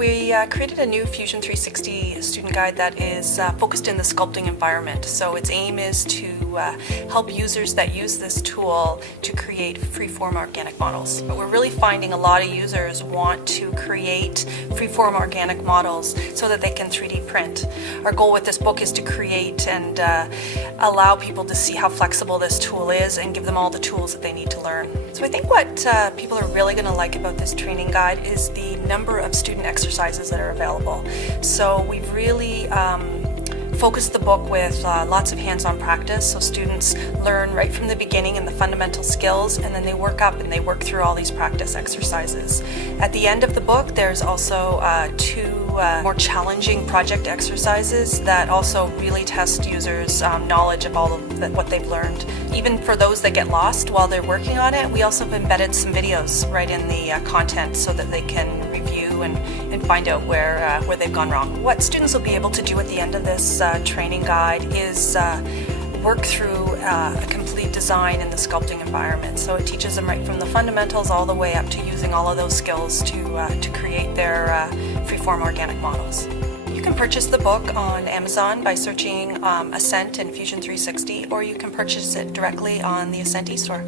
We created a new Fusion 360 student guide that is focused in the sculpting environment. So its aim is to help users that use this tool to create free-form organic models. But we're really finding a lot of users want to create free-form organic models so that they can 3D print. Our goal with this book is to create and allow people to see how flexible this tool is and give them all the tools that they need to learn. So I think what people are really going to like about this training guide is the number of student exercises that are available. So we've really focused the book with lots of hands-on practice, so students learn right from the beginning and the fundamental skills, and then they work up and they work through all these practice exercises. At the end of the book, there's also two more challenging project exercises that also really test users' knowledge of all of what they've learned. Even for those that get lost while they're working on it, we also have embedded some videos right in the content so that they can review and find out where they've gone wrong. What students will be able to do at the end of this training guide is work through a complete design in the sculpting environment. So it teaches them right from the fundamentals all the way up to using all of those skills to create their freeform organic models. You can purchase the book on Amazon by searching ASCENT and Fusion 360, or you can purchase it directly on the ASCENT e-store.